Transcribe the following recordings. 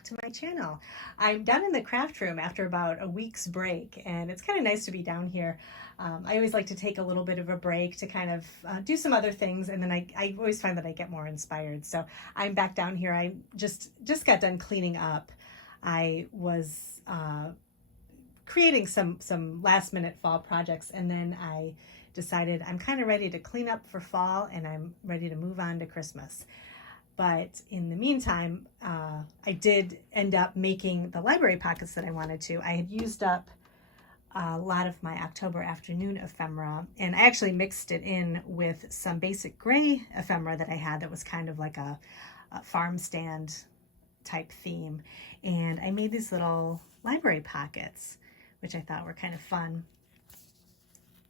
back to my channel. I'm down in the craft room after about a week's break, and it's kind of nice to be down here. I always like to take a little bit of a break to kind of do some other things, and then I always find that I get more inspired. So I'm back down here. I just got done cleaning up. I was creating some last minute fall projects, and then I decided I'm kind of ready to clean up for fall and I'm ready to move on to Christmas. But in the meantime, I did end up making the library pockets that I wanted to. I had used up a lot of my October afternoon ephemera, and I actually mixed it in with some basic gray ephemera that I had that was kind of like a farm stand type theme. And I made these little library pockets, which I thought were kind of fun.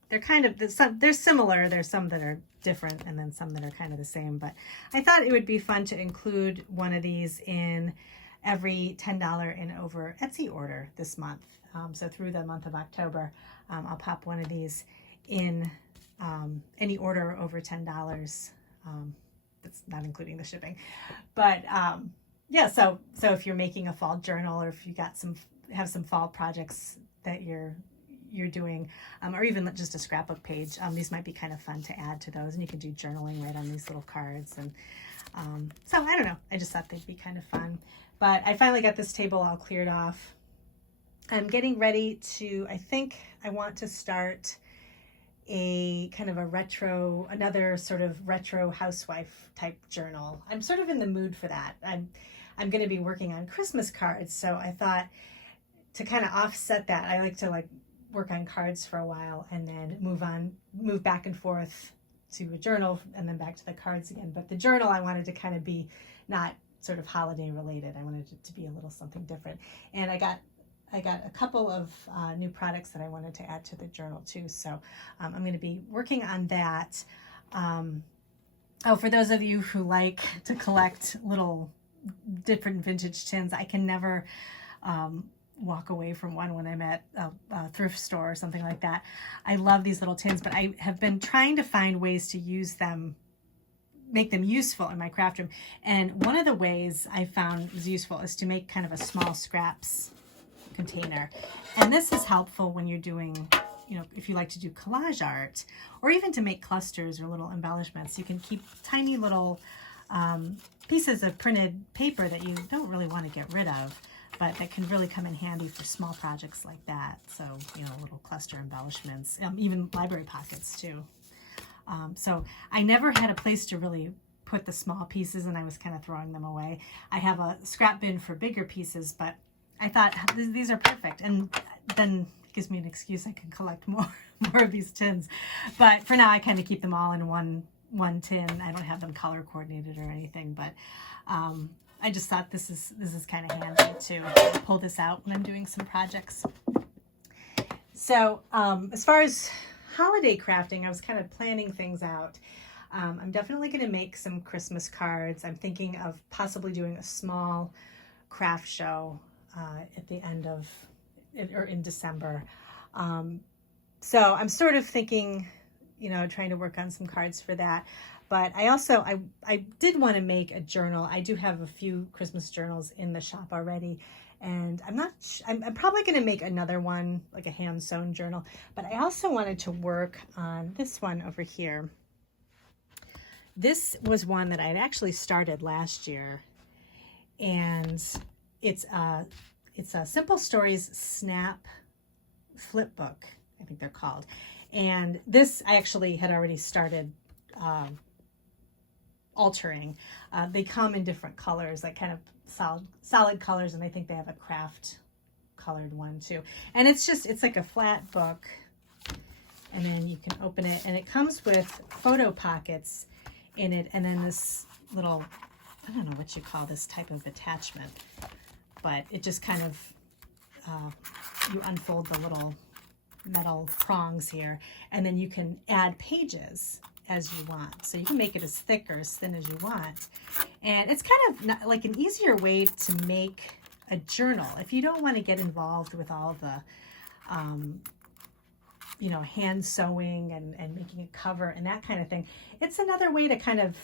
They're kind of, they're similar. There's some that are different and then some that are kind of the same, but I thought it would be fun to include one of these in every $10 and over Etsy order this month. So through the month of October, I'll pop one of these in any order over $10. That's not including the shipping, but yeah. So if you're making a fall journal, or if you have some fall projects that you're doing, or even just a scrapbook page, these might be kind of fun to add to those, and you can do journaling right on these little cards. And so I don't know, I just thought they'd be kind of fun. But I finally got this table all cleared off. I'm getting ready to, I think I want to start a kind of another sort of retro housewife type journal. I'm sort of in the mood for that. I'm going to be working on Christmas cards, so I thought to kind of offset that, I like to work on cards for a while and then move back and forth to a journal and then back to the cards again. But the journal, I wanted to kind of be not sort of holiday related. I wanted it to be a little something different. And I got a couple of new products that I wanted to add to the journal too. So I'm going to be working on that. For those of you who like to collect little different vintage tins, I can never walk away from one when I'm at a thrift store or something like that. I love these little tins, but I have been trying to find ways to use them, make them useful in my craft room. And one of the ways I found was useful is to make kind of a small scraps container. And this is helpful when you're doing, if you like to do collage art, or even to make clusters or little embellishments. You can keep tiny little pieces of printed paper that you don't really want to get rid of, but that can really come in handy for small projects like that. So, little cluster embellishments, even library pockets too. So I never had a place to really put the small pieces, and I was kind of throwing them away. I have a scrap bin for bigger pieces, but I thought these are perfect. And then it gives me an excuse. I can collect more of these tins. But for now, I kind of keep them all in one tin. I don't have them color coordinated or anything, but I just thought this is kind of handy to pull this out when I'm doing some projects. So as far as holiday crafting, I was kind of planning things out. I'm definitely going to make some Christmas cards. I'm thinking of possibly doing a small craft show at the end of, or in December. So I'm sort of thinking, trying to work on some cards for that. But I did want to make a journal. I do have a few Christmas journals in the shop already, and I'm probably going to make another one, like a hand sewn journal. But I also wanted to work on this one over here. This was one that I had actually started last year, and it's a Simple Stories Snap Flipbook, I think they're called. And this I actually had already started altering. They come in different colors, like kind of solid colors, and I think they have a craft colored one too. And it's like a flat book, and then you can open it, and it comes with photo pockets in it, and then this little, I don't know what you call this type of attachment, but it just kind of, you unfold the little metal prongs here, and then you can add pages as you want. So you can make it as thick or as thin as you want. And it's kind of like an easier way to make a journal. If you don't want to get involved with all the, hand sewing and making a cover and that kind of thing, it's another way to kind of,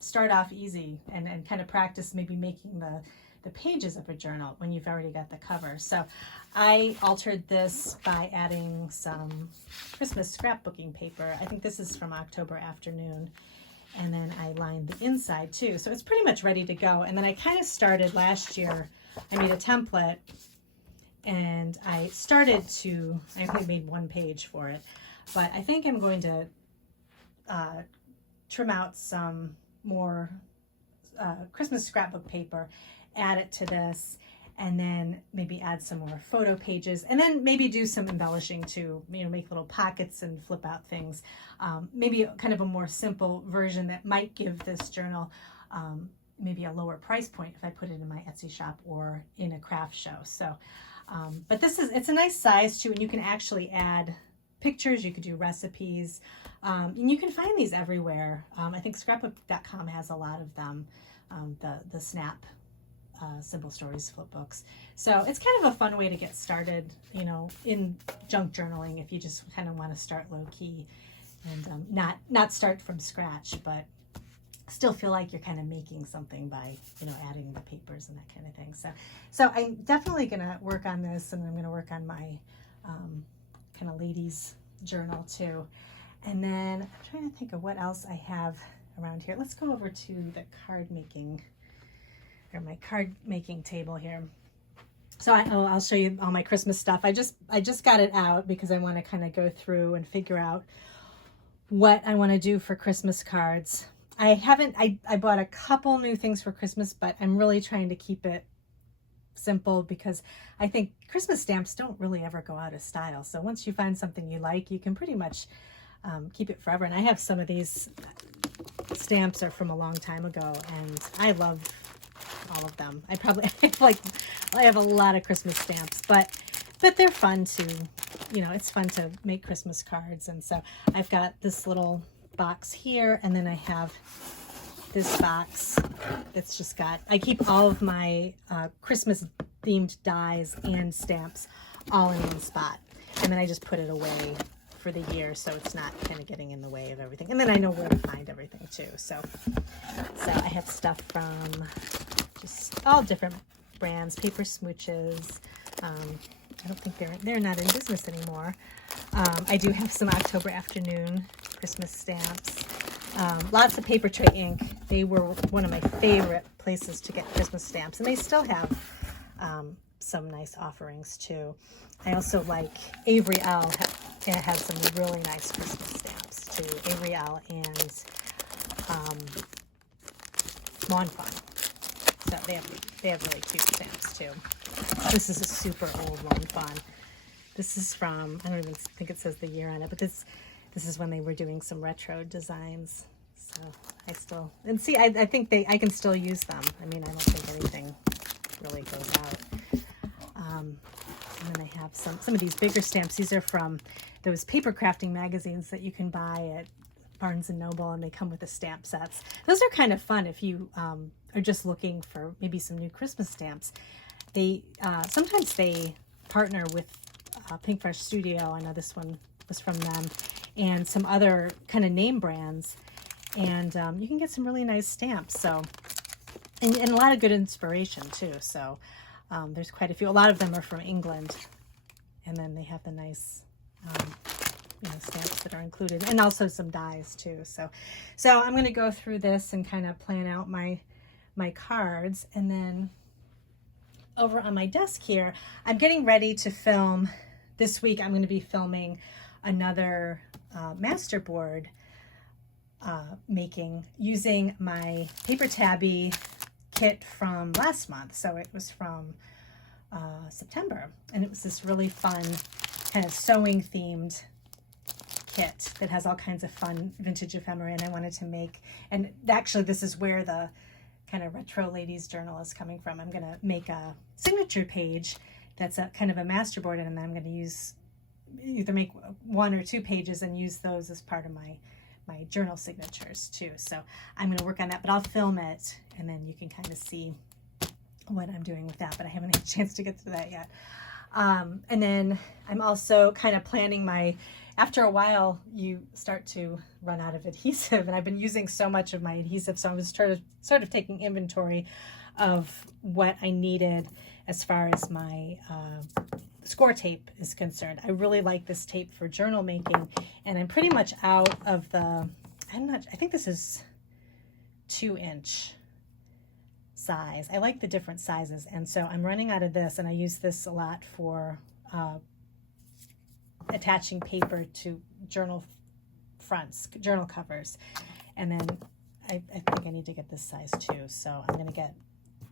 start off easy and kind of practice maybe making the pages of a journal when you've already got the cover. So I altered this by adding some Christmas scrapbooking paper. I think this is from October Afternoon. And then I lined the inside too. So it's pretty much ready to go. And then I kind of started last year, I made a template and I only made one page for it, but I think I'm going to trim out some more Christmas scrapbook paper, add it to this, and then maybe add some more photo pages, and then maybe do some embellishing to, make little pockets and flip out things. Maybe kind of a more simple version that might give this journal maybe a lower price point if I put it in my Etsy shop or in a craft show. So, but it's a nice size too, and you can actually add pictures, you could do recipes, and you can find these everywhere. I think Scrapbookcom has a lot of them, the Snap Simple Stories flipbooks. So it's kind of a fun way to get started, in junk journaling if you just kind of want to start low key and not start from scratch, but still feel like you're kind of making something by, adding the papers and that kind of thing. So I'm definitely going to work on this, and I'm going to work on my kind of ladies journal too. And then I'm trying to think of what else I have around here. Let's go over to the card making, or my card making table here. So I'll show you all my Christmas stuff. I just got it out because I want to kind of go through and figure out what I want to do for Christmas cards. I bought a couple new things for Christmas, but I'm really trying to keep it simple because I think Christmas stamps don't really ever go out of style. So once you find something you like, you can pretty much keep it forever. And I have some of these stamps are from a long time ago, and I love all of them. I have a lot of Christmas stamps, but they're fun to, it's fun to make Christmas cards. And so I've got this little box here, and then I have this box that's just I keep all of my Christmas themed dies and stamps all in one spot, and then I just put it away for the year so it's not kind of getting in the way of everything, and then I know where to find everything too. So I have stuff from just all different brands, Paper Smooches. I don't think they're not in business anymore. I do have some October Afternoon Christmas stamps. Lots of Papertrey ink. They were one of my favorite places to get Christmas stamps, and they still have some nice offerings too. I also like Avery Elle. It has some really nice Christmas stamps too. Avery Elle and Lawn Fun. So they have really cute stamps too. This is a super old Lawn Fun. This is from, I don't even think it says the year on it, but this is when they were doing some retro designs. So I think I can still use them. I mean, I don't think anything really goes out. And then I have some of these bigger stamps. These are from those paper crafting magazines that you can buy at Barnes & Noble, and they come with the stamp sets. Those are kind of fun if you are just looking for maybe some new Christmas stamps. Sometimes they partner with Pinkfresh Studio. I know this one was from them, and some other kind of name brands, and you can get some really nice stamps. So, and a lot of good inspiration too. So there's quite a few. A lot of them are from England, and then they have the nice stamps that are included, and also some dies too. So I'm going to go through this and kind of plan out my cards, and then over on my desk here, I'm getting ready to film. This week I'm going to be filming another masterboard making using my paper tabby kit from last month. So it was from September, and it was this really fun kind of sewing themed kit that has all kinds of fun vintage ephemera, and I wanted to make, and actually this is where the kind of retro ladies journal is coming from. I'm going to make a signature page that's a kind of a masterboard, and then I'm going to either make 1 or 2 pages and use those as part of my journal signatures too. So I'm going to work on that, but I'll film it, and then you can kind of see what I'm doing with that, but I haven't had a chance to get to that yet. And then I'm also kind of planning after a while you start to run out of adhesive, and I've been using so much of my adhesive, so I was sort of taking inventory of what I needed as far as my score tape is concerned. I really like this tape for journal making, and I'm pretty much out of the, I think this is 2-inch size. I like the different sizes, and so I'm running out of this, and I use this a lot for attaching paper to journal fronts, journal covers. And then I think I need to get this size too, so I'm going to get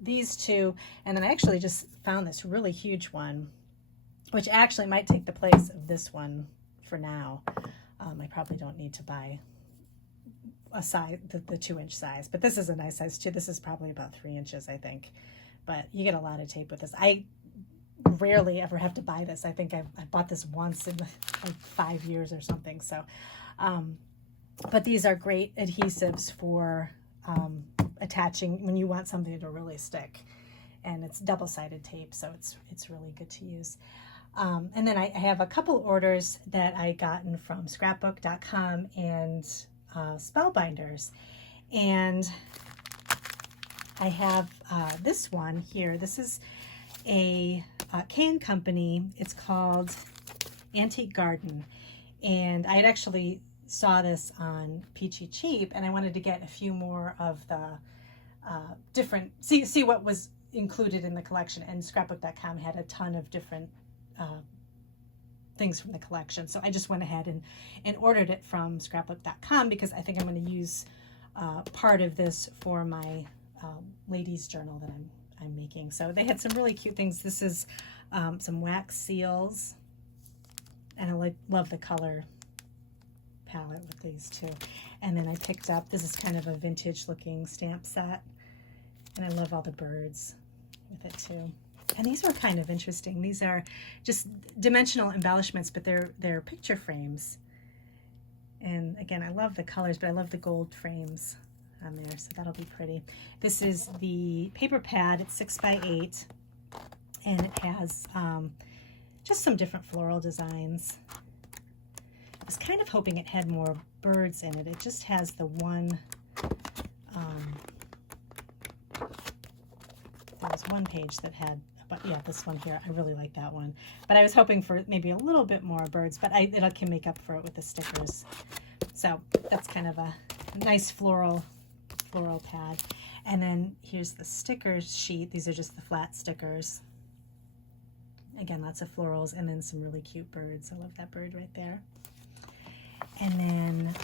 these two. And then I actually just found this really huge one, which actually might take the place of this one for now. I probably don't need to buy a size, the 2-inch size, but this is a nice size too. This is probably about 3 inches, I think, but you get a lot of tape with this. I rarely ever have to buy this. I think I bought this once in like 5 years or something. So, but these are great adhesives for attaching when you want something to really stick, and it's double-sided tape, so it's really good to use. And then I have a couple orders that I gotten from Scrapbookcom and Spellbinders, and I have this one here. This is a cane company. It's called Antique Garden, and I had actually saw this on Peachy Cheap, and I wanted to get a few more of the different, see what was included in the collection, and Scrapbook.com had a ton of different things from the collection. So I just went ahead and ordered it from Scrapbook.com because I think I'm going to use part of this for my ladies journal that I'm making. So they had some really cute things. This is some wax seals, and I love the color palette with these too. And then I picked up, this is kind of a vintage looking stamp set, and I love all the birds with it too. And these were kind of interesting. These are just dimensional embellishments, but they're picture frames. And again, I love the colors, but I love the gold frames on there, so that'll be pretty. This is the paper pad. It's 6x8, and it has just some different floral designs. I was kind of hoping it had more birds in it. It just has the one, there was one page that had, but yeah, this one here, I really like that one. But I was hoping for maybe a little bit more birds, but it can make up for it with the stickers. So that's kind of a nice floral pad. And then here's the stickers sheet. These are just the flat stickers. Again, lots of florals, and then some really cute birds. I love that bird right there. And then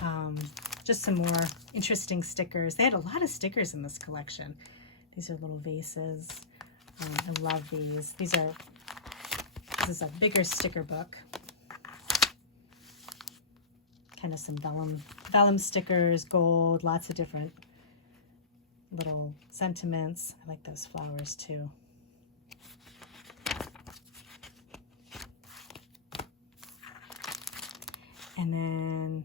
just some more interesting stickers. They had a lot of stickers in this collection. These are little vases. I love these. This is a bigger sticker book. Kind of some vellum stickers, gold, lots of different little sentiments. I like those flowers too. And then,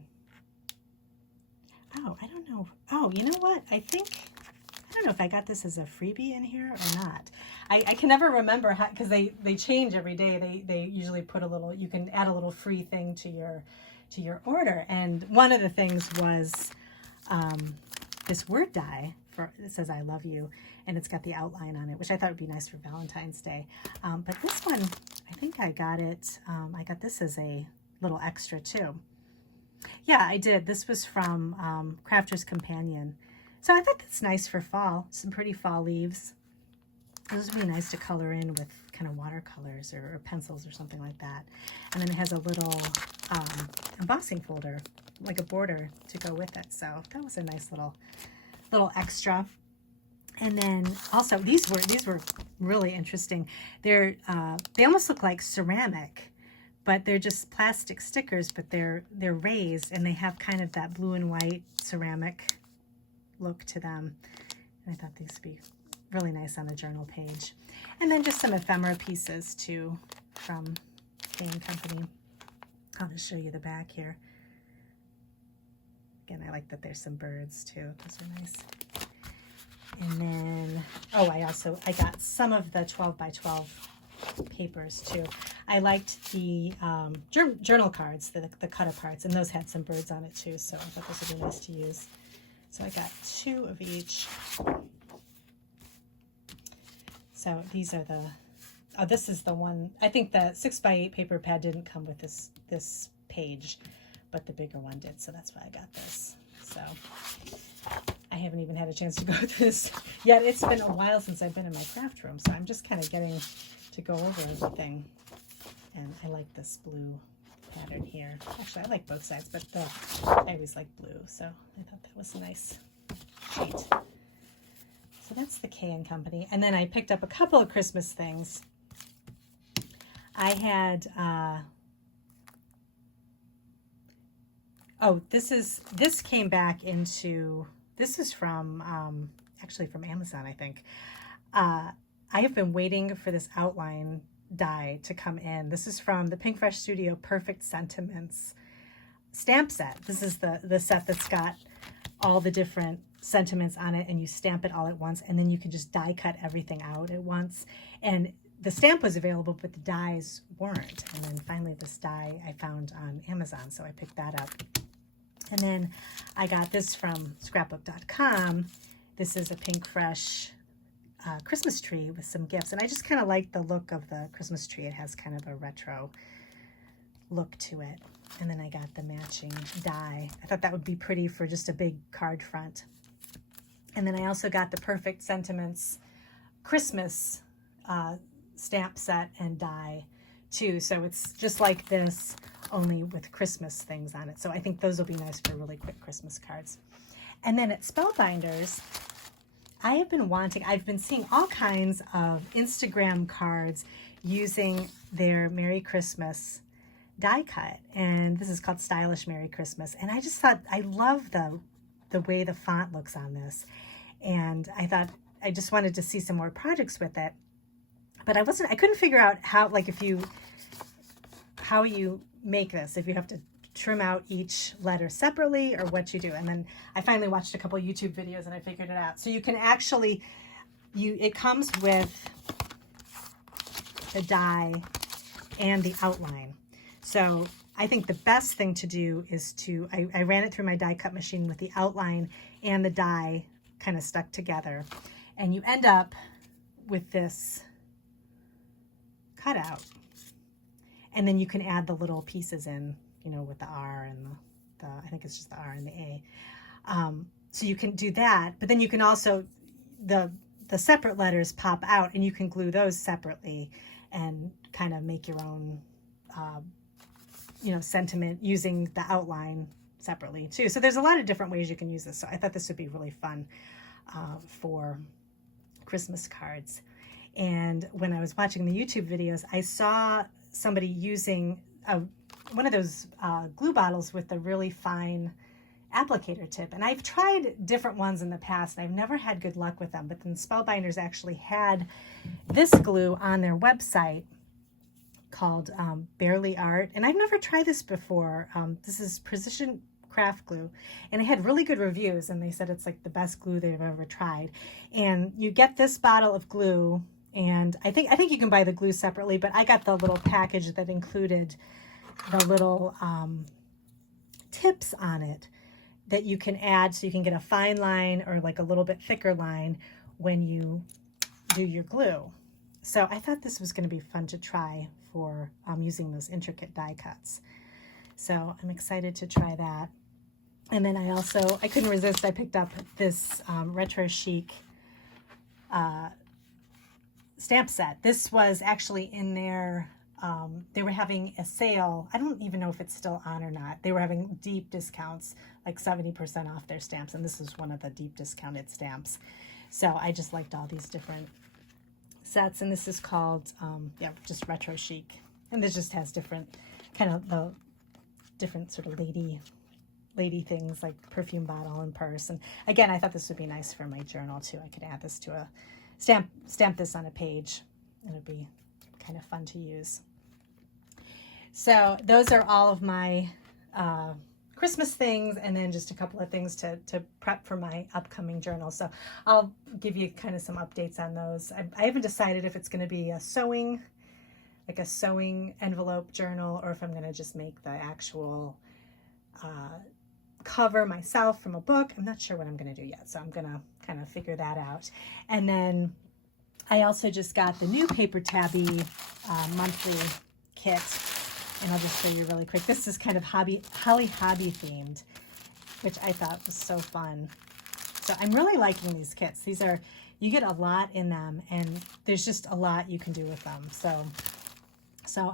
oh, I don't know. Oh, you know what? I don't know if I got this as a freebie in here or not. I can never remember how, because they change every day. They usually put a little, you can add a little free thing to your order. And one of the things was this word die it says I love you, and it's got the outline on it, which I thought would be nice for Valentine's Day. But this one, I think I got it, I got this as a little extra too. Yeah, I did. This was from Crafter's Companion. So I thought that's nice for fall. Some pretty fall leaves. Those would be nice to color in with kind of watercolors or pencils or something like that. And then it has a little embossing folder, like a border to go with it. So that was a nice little extra. And then also these were really interesting. They almost look like ceramic, but they're just plastic stickers, but they're raised, and they have kind of that blue and white ceramic look to them. And I thought these would be really nice on a journal page. And then just some ephemera pieces too from Cane Company. I'll just show you the back here. Again, I like that there's some birds too. Those are nice. And then, oh, I got some of the 12x12 papers too. I liked the journal cards, the cut aparts, and those had some birds on it too, so I thought this would be nice to use. So I got 2 of each. So these are the, oh, this is the one, I think the 6x8 paper pad didn't come with this page, but the bigger one did, so that's why I got this. So I haven't even had a chance to go through this yet. It's been a while since I've been in my craft room, so I'm just kind of getting to go over everything. And I like this blue pattern here. Actually, I like both sides, but I always like blue, so I thought that was a nice treat. So that's the K & Company. And then I picked up a couple of Christmas things. I had, oh, this came back into, this is from, actually from Amazon, I think. I have been waiting for this outline die to come in. This is from the Pinkfresh Studio Perfect Sentiments stamp set. This is the set that's got all the different sentiments on it, and you stamp it all at once, and then you can just die cut everything out at once. And the stamp was available, but the dies weren't. And then finally this die I found on Amazon, so I picked that up. And then I got this from Scrapbookcom. This is a Pinkfresh Christmas tree with some gifts, and I just kind of like the look of the Christmas tree. It has kind of a retro look to it. And then I got the matching die. I thought that would be pretty for just a big card front. And then I also got the Perfect Sentiments Christmas stamp set and die too. So it's just like this, only with Christmas things on it. So I think those will be nice for really quick Christmas cards. And then at Spellbinders, I've been seeing all kinds of Instagram cards using their Merry Christmas die cut. And this is called Stylish Merry Christmas. And I just thought, I love the way the font looks on this. And I thought, I just wanted to see some more projects with it. But I couldn't figure out how, like, how you make this, if you have to trim out each letter separately or what you do. And then I finally watched a couple of YouTube videos and I figured it out. So you can actually, it comes with the die and the outline. So I think the best thing to do is I ran it through my die cut machine with the outline and the die kind of stuck together. And you end up with this cutout. And then you can add the little pieces in, you know, with the R and the I think it's just the R and the A. So you can do that, but then you can also, the separate letters pop out and you can glue those separately and kind of make your own, you know, sentiment using the outline separately too. So there's a lot of different ways you can use this. So I thought this would be really fun for Christmas cards. And when I was watching the YouTube videos, I saw somebody using one of those glue bottles with a really fine applicator tip. And I've tried different ones in the past and I've never had good luck with them. But then Spellbinders actually had this glue on their website called Barely Art. And I've never tried this before. This is Precision Craft Glue. And it had really good reviews. And they said it's like the best glue they've ever tried. And you get this bottle of glue. And I think you can buy the glue separately, but I got the little package that included the little tips on it that you can add so you can get a fine line or like a little bit thicker line when you do your glue. So I thought this was going to be fun to try for using those intricate die cuts. So I'm excited to try that. And then I couldn't resist, I picked up this Retro Chic stamp set. This was actually in their, they were having a sale. I don't even know if it's still on or not. They were having deep discounts, like 70% off their stamps. And this is one of the deep discounted stamps. So I just liked all these different sets. And this is called, yeah, just Retro Chic. And this just has different, kind of the different sort of lady things like perfume bottle and purse. And again, I thought this would be nice for my journal too. I could add this to a stamp this on a page. It would be kind of fun to use. So those are all of my Christmas things, and then just a couple of things to prep for my upcoming journal. So I'll give you kind of some updates on those. I haven't decided if it's going to be a sewing, like a sewing envelope journal, or if I'm going to just make the actual cover myself from a book. I'm not sure what I'm going to do yet, so I'm going to kind of figure that out. And then I also just got the new Paper Tabby monthly kit, and I'll just show you really quick. This is kind of Holly Hobby themed, which I thought was so fun. So I'm really liking these kits. These are, you get a lot in them, and there's just a lot you can do with them. So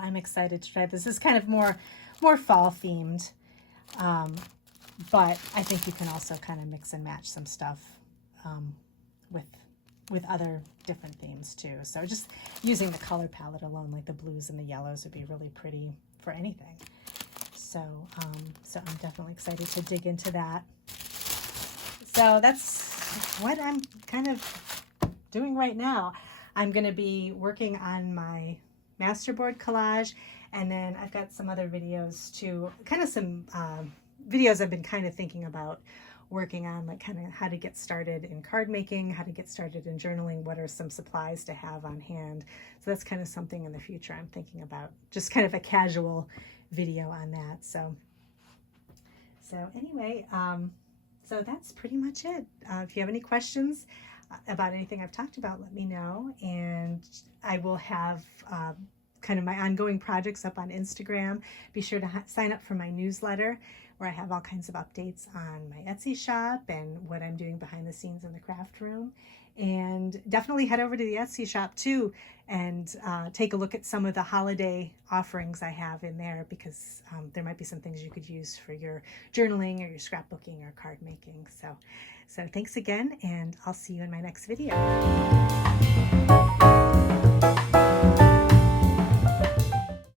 I'm excited to try this. This is kind of more fall themed, but I think you can also kind of mix and match some stuff with other different themes too. So just using the color palette alone, like the blues and the yellows, would be really pretty for anything. So so I'm definitely excited to dig into that. So that's what I'm kind of doing right now. I'm going to be working on my masterboard collage, and then I've got some other videos too, kind of some videos I've been kind of thinking about working on, like kind of how to get started in card making, how to get started in journaling, what are some supplies to have on hand. So that's kind of something in the future I'm thinking about, just kind of a casual video on that. So anyway, so that's pretty much it. If you have any questions about anything I've talked about, let me know, and I will have kind of my ongoing projects up on Instagram. Be sure to sign up for my newsletter, where I have all kinds of updates on my Etsy shop and what I'm doing behind the scenes in the craft room. And definitely head over to the Etsy shop too, and take a look at some of the holiday offerings I have in there, because there might be some things you could use for your journaling or your scrapbooking or card making. So thanks again, and I'll see you in my next video.